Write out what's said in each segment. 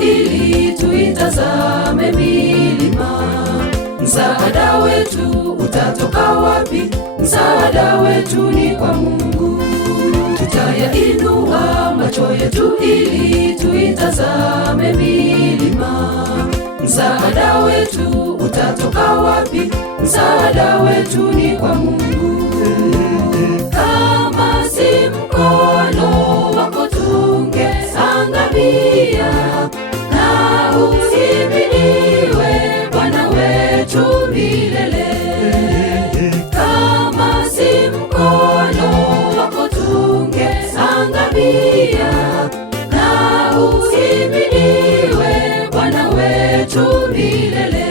ili tuitazame milima. Msaada wetu utatoka wapi? Msaada wetu ni kwa Mungu. Tutayainua macho yetu ili tuitazame milima. Msaada wetu utatoka wapi? Msaada wetu ni kwa Mungu. Kama si mkono wako tungeangamia. Na uhimidiwe Bwana wetu milele. Kama si mkono wako tungeangamia. Na uhimidiwe Bwana wetu milele.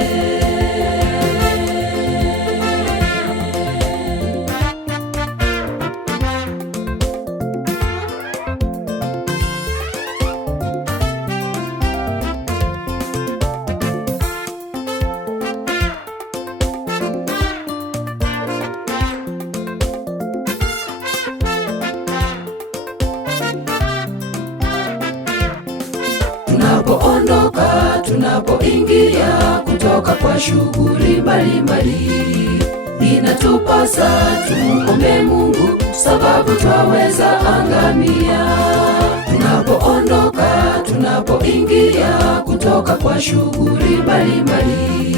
Tunapoondoka, tunapoingia kutoka kwa shughuli mbalimbali, inatupasa tumuombe Mungu, sababu twaweza angamia. Tunapoondoka, tunapoingia kutoka kwa shughuli mbalimbali,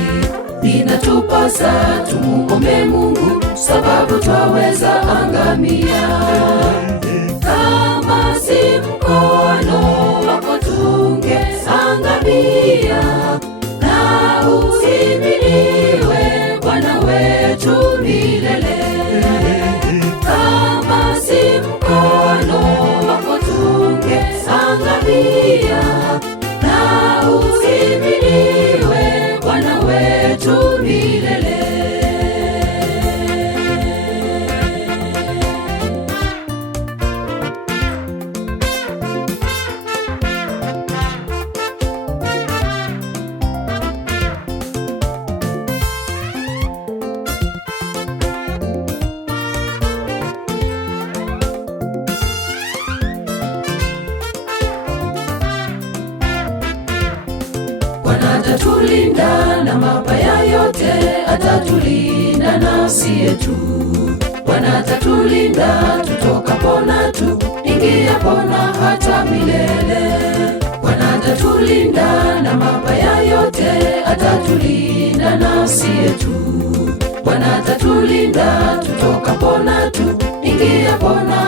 inatupasa tumuombe Mungu, sababu twaweza angamia. Kama si mkono wako tungeangamia. Na uhimidiwe Bwana wetu milele. Kama si mkono wako tungeangamia. Na uhimidiwe Bwana wetu milele. Bwana atatulinda na mabaya yote, atatulinda nafsi yetu. Bwana atatulinda tutokapo na tuingiapo na hata milele. Bwana atatulinda na mabaya yote, atatulinda nafsi yetu. Bwana atatulinda tutokapo na tuingiapo na